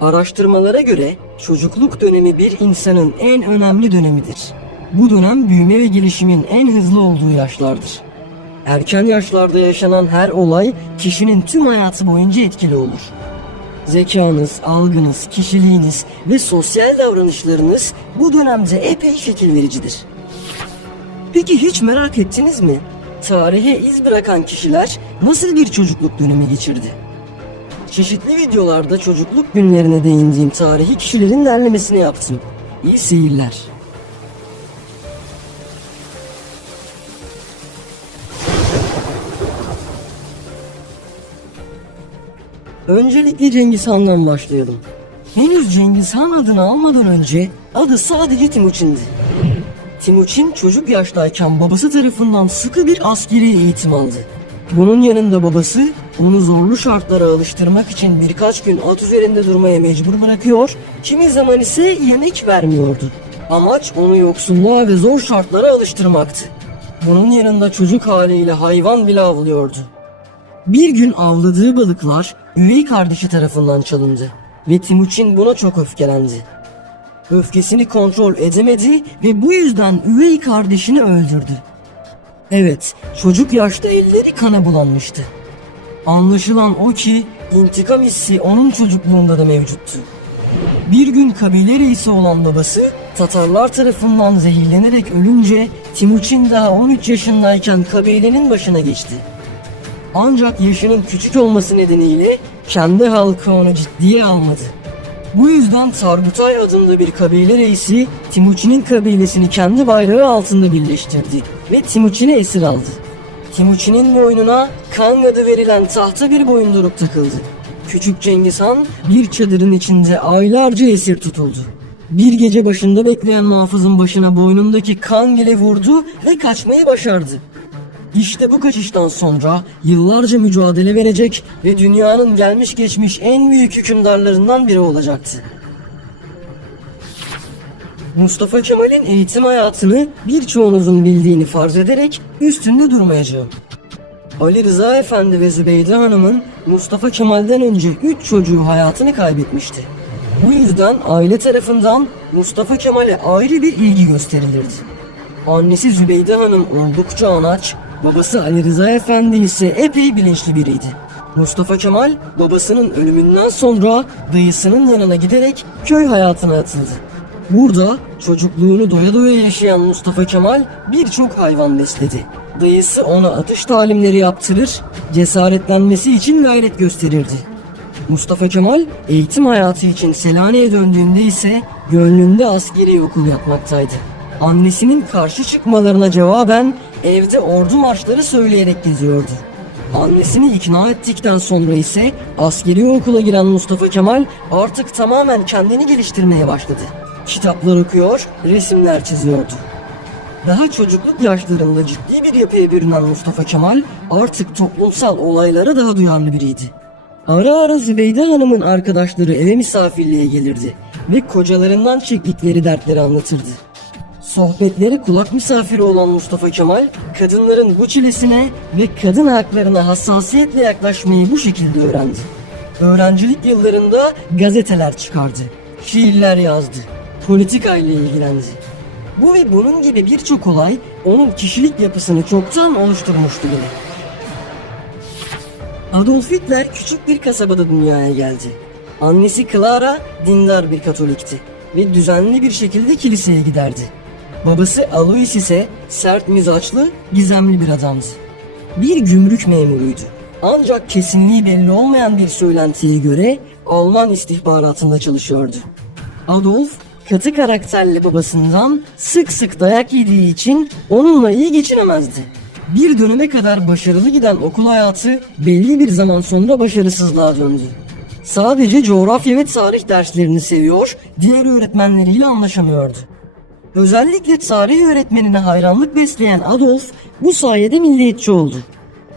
Araştırmalara göre çocukluk dönemi bir insanın en önemli dönemidir. Bu dönem büyüme ve gelişimin en hızlı olduğu yaşlardır. Erken yaşlarda yaşanan her olay kişinin tüm hayatı boyunca etkili olur. Zekanız, algınız, kişiliğiniz ve sosyal davranışlarınız bu dönemde epey şekil vericidir. Peki hiç merak ettiniz mi? Tarihe iz bırakan kişiler nasıl bir çocukluk dönemi geçirdi? Çeşitli videolarda çocukluk günlerine değindiğim tarihi kişilerin derlemesini yaptım. İyi seyirler. Öncelikle Cengiz Han'dan başlayalım. Henüz Cengiz Han adını almadan önce adı sadece Timuçin'di. Timuçin çocuk yaştayken babası tarafından sıkı bir askeri eğitim aldı. Bunun yanında babası onu zorlu şartlara alıştırmak için birkaç gün at üzerinde durmaya mecbur bırakıyor, kimi zaman ise yemek vermiyordu. Amaç onu yoksulluğa ve zor şartlara alıştırmaktı. Bunun yanında çocuk haliyle hayvan bile avlıyordu. Bir gün avladığı balıklar üvey kardeşi tarafından çalındı ve Timuçin buna çok öfkelendi. Öfkesini kontrol edemedi ve bu yüzden üvey kardeşini öldürdü. Evet, çocuk yaşta elleri kana bulanmıştı. Anlaşılan o ki intikam hissi onun çocukluğunda da mevcuttu. Bir gün kabile reisi olan babası Tatarlar tarafından zehirlenerek ölünce Timuçin daha 13 yaşındayken kabilenin başına geçti. Ancak yaşının küçük olması nedeniyle kendi halkı onu ciddiye almadı. Bu yüzden Targutay adında bir kabile reisi Timuçin'in kabilesini kendi bayrağı altında birleştirdi ve Timuçin'i esir aldı. Timuçin'in boynuna Kang adı verilen tahta bir boyunduruk takıldı. Küçük Cengiz Han bir çadırın içinde aylarca esir tutuldu. Bir gece başında bekleyen muhafızın başına boynundaki Kang ile vurdu ve kaçmayı başardı. İşte bu kaçıştan sonra yıllarca mücadele verecek ve dünyanın gelmiş geçmiş en büyük hükümdarlarından biri olacaktı. Mustafa Kemal'in eğitim hayatını birçoğunuzun bildiğini farz ederek üstünde durmayacağım. Ali Rıza Efendi ve Zübeyde Hanım'ın Mustafa Kemal'den önce 3 çocuğu hayatını kaybetmişti. Bu yüzden aile tarafından Mustafa Kemal'e ayrı bir ilgi gösterilirdi. Annesi Zübeyde Hanım oldukça anaç, babası Ali Rıza Efendi ise epey bilinçli biriydi. Mustafa Kemal babasının ölümünden sonra dayısının yanına giderek köy hayatına atıldı. Burada çocukluğunu doya doya yaşayan Mustafa Kemal birçok hayvan besledi. Dayısı ona atış talimleri yaptırır, cesaretlenmesi için gayret gösterirdi. Mustafa Kemal eğitim hayatı için Selanik'e döndüğünde ise gönlünde askeri okul yapmaktaydı. Annesinin karşı çıkmalarına cevaben evde ordu marşları söyleyerek geziyordu. Annesini ikna ettikten sonra ise askeri okula giren Mustafa Kemal artık tamamen kendini geliştirmeye başladı. Kitaplar okuyor, resimler çiziyordu. Daha çocukluk yaşlarında ciddi bir yapıya bürünen Mustafa Kemal artık toplumsal olaylara daha duyarlı biriydi. Ara ara Zübeyde Hanım'ın arkadaşları eve misafirliğe gelirdi ve kocalarından çektikleri dertleri anlatırdı. Sohbetlere kulak misafiri olan Mustafa Kemal, kadınların bu çilesine ve kadın haklarına hassasiyetle yaklaşmayı bu şekilde öğrendi. Öğrencilik yıllarında gazeteler çıkardı, şiirler yazdı, politika ile ilgilendi. Bu ve bunun gibi birçok olay onun kişilik yapısını çoktan oluşturmuştu bile. Adolf Hitler küçük bir kasabada dünyaya geldi. Annesi Clara dindar bir katolikti ve düzenli bir şekilde kiliseye giderdi. Babası Alois ise sert mizaçlı, gizemli bir adamdı. Bir gümrük memuruydu. Ancak kesinliği belli olmayan bir söylentiye göre Alman istihbaratında çalışıyordu. Adolf katı karakterli babasından sık sık dayak yediği için onunla iyi geçinemezdi. Bir döneme kadar başarılı giden okul hayatı belli bir zaman sonra başarısızlığa döndü. Sadece coğrafya ve tarih derslerini seviyor, diğer öğretmenleriyle anlaşamıyordu. Özellikle tarih öğretmenine hayranlık besleyen Adolf bu sayede milliyetçi oldu.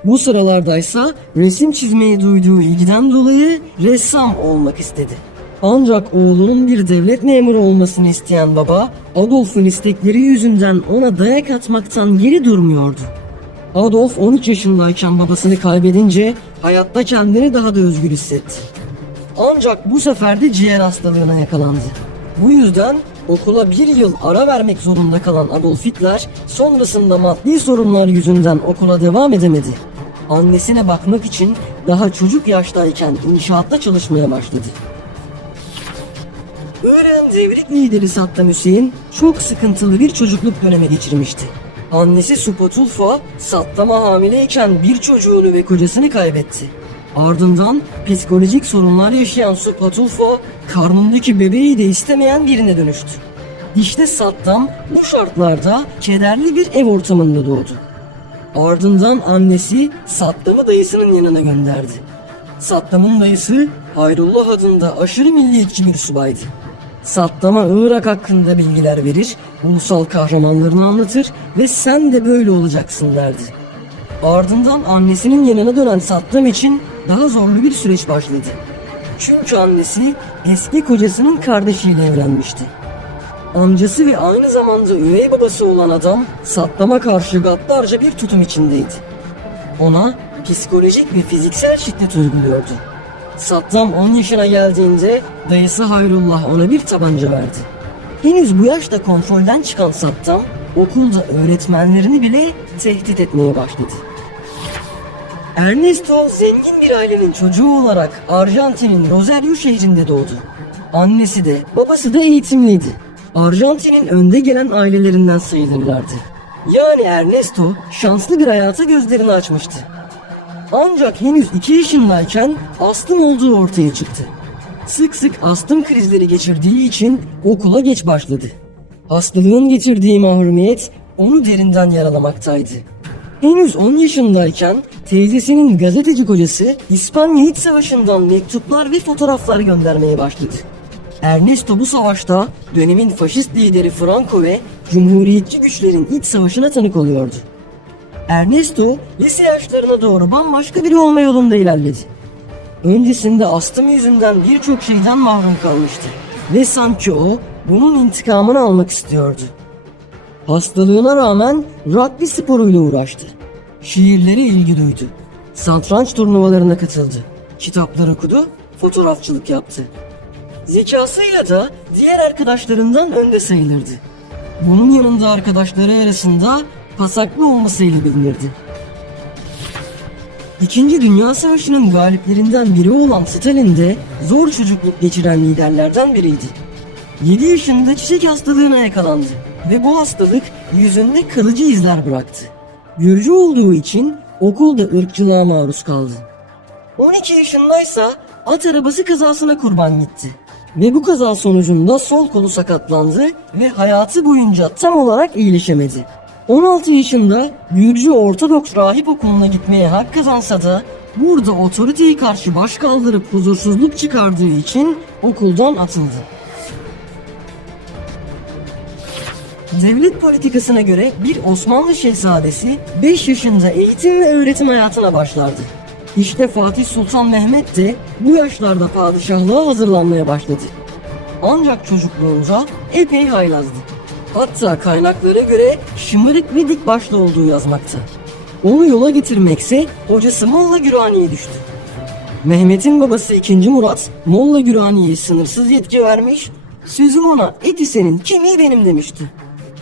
Bu sıralardaysa resim çizmeye duyduğu ilgiden dolayı ressam olmak istedi. Ancak oğlunun bir devlet memuru olmasını isteyen baba Adolf'un istekleri yüzünden ona dayak atmaktan geri durmuyordu. Adolf 13 yaşındayken babasını kaybedince hayatta kendini daha da özgür hissetti. Ancak bu sefer de ciğer hastalığına yakalandı. Bu yüzden okula bir yıl ara vermek zorunda kalan Adolf Hitler sonrasında maddi sorunlar yüzünden okula devam edemedi. Annesine bakmak için daha çocuk yaştayken inşaatta çalışmaya başladı. Irak'ın devrik lideri Saddam Hüseyin çok sıkıntılı bir çocukluk dönemi geçirmişti. Annesi Supatulfa Saddam'a hamileyken bir çocuğunu ve kocasını kaybetti. Ardından psikolojik sorunlar yaşayan Supatulfa karnındaki bebeği de istemeyen birine dönüştü. İşte Saddam bu şartlarda kederli bir ev ortamında doğdu. Ardından annesi Saddam'ı dayısının yanına gönderdi. Saddam'ın dayısı Hayrullah adında aşırı milliyetçi bir subaydı. Saddam'a Irak hakkında bilgiler verir, ulusal kahramanlarını anlatır ve sen de böyle olacaksın derdi. Ardından annesinin yanına dönen Saddam için daha zorlu bir süreç başladı. Çünkü annesi eski kocasının kardeşiyle evlenmişti. Amcası ve aynı zamanda üvey babası olan adam Saddam'a karşı gaddarca bir tutum içindeydi. Ona psikolojik ve fiziksel şiddet uyguluyordu. Saddam 10 yaşına geldiğinde dayısı Hayrullah ona bir tabanca verdi. Henüz bu yaşta kontrolden çıkan Saddam okulda öğretmenlerini bile tehdit etmeye başladı. Ernesto zengin bir ailenin çocuğu olarak Arjantin'in Rosario şehrinde doğdu. Annesi de babası da eğitimliydi. Arjantin'in önde gelen ailelerinden sayılırlardı. Yani Ernesto şanslı bir hayata gözlerini açmıştı. Ancak henüz 2 yaşındayken astım olduğu ortaya çıktı. Sık sık astım krizleri geçirdiği için okula geç başladı. Hastalığın getirdiği mahrumiyet onu derinden yaralamaktaydı. Henüz 10 yaşındayken teyzesinin gazeteci kocası İspanya İç Savaşı'ndan mektuplar ve fotoğraflar göndermeye başladı. Ernesto bu savaşta dönemin faşist lideri Franco ve cumhuriyetçi güçlerin iç savaşına tanık oluyordu. Ernesto lise yaşlarına doğru bambaşka biri olma yolunda ilerledi. Öncesinde astım yüzünden birçok şeyden mahrum kalmıştı. Ve sanki o bunun intikamını almak istiyordu. Hastalığına rağmen rugby sporuyla uğraştı. Şiirlere ilgi duydu. Satranç turnuvalarına katıldı. Kitaplar okudu, fotoğrafçılık yaptı. Zekasıyla da diğer arkadaşlarından önde sayılırdı. Bunun yanında arkadaşları arasında pasaklı olmasıyla bilinirdi. İkinci Dünya Savaşı'nın galiplerinden biri olan Stalin de zor çocukluk geçiren liderlerden biriydi. 7 yaşında çiçek hastalığına yakalandı ve bu hastalık yüzünde kalıcı izler bıraktı. Gürcü olduğu için okulda ırkçılığa maruz kaldı. 12 yaşındaysa at arabası kazasına kurban gitti. Ve bu kaza sonucunda sol kolu sakatlandı ve hayatı boyunca tam olarak iyileşemedi. 16 yaşında Gürcü Ortodoks rahip okuluna gitmeye hak kazansa da burada otoriteyi karşı baş kaldırıp huzursuzluk çıkardığı için okuldan atıldı. Devlet politikasına göre bir Osmanlı şehzadesi 5 yaşında eğitim ve öğretim hayatına başlardı. İşte Fatih Sultan Mehmet de bu yaşlarda padişahlığa hazırlanmaya başladı. Ancak çocukluğunda epey haylazdı. Hatta kaynaklara göre şımarık ve dik başlı olduğu yazmakta. Onu yola getirmekse hocası Molla Gürani'ye düştü. Mehmet'in babası 2. Murat Molla Gürani'ye sınırsız yetki vermiş, sözüm ona eti senin kemiği benim demişti.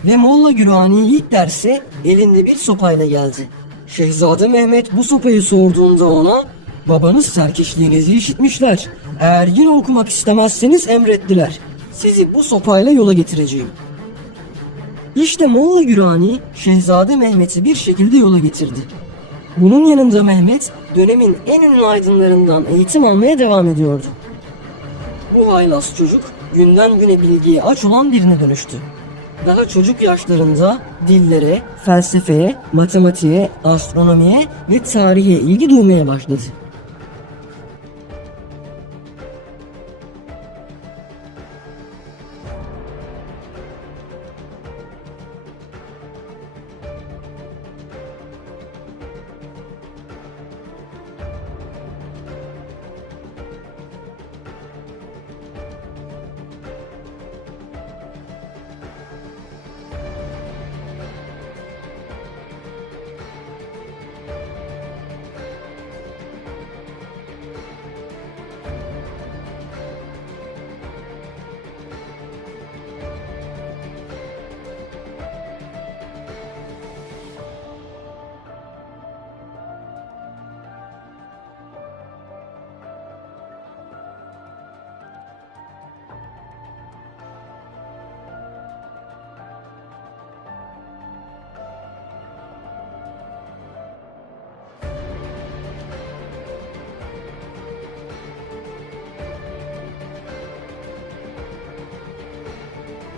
Ve Molla Gürani ilk derse elinde bir sopayla geldi. Şehzade Mehmet bu sopayı sorduğunda ona babanız serkeşliğinizi işitmişler. Eğer yine okumak istemezseniz emrettiler. Sizi bu sopayla yola getireceğim. İşte Molla Gürani Şehzade Mehmet'i bir şekilde yola getirdi. Bunun yanında Mehmet dönemin en ünlü aydınlarından eğitim almaya devam ediyordu. Bu haylaz çocuk günden güne bilgiye aç olan birine dönüştü. Daha çocuk yaşlarında dillere, felsefeye, matematiğe, astronomiye ve tarihe ilgi duymaya başladı.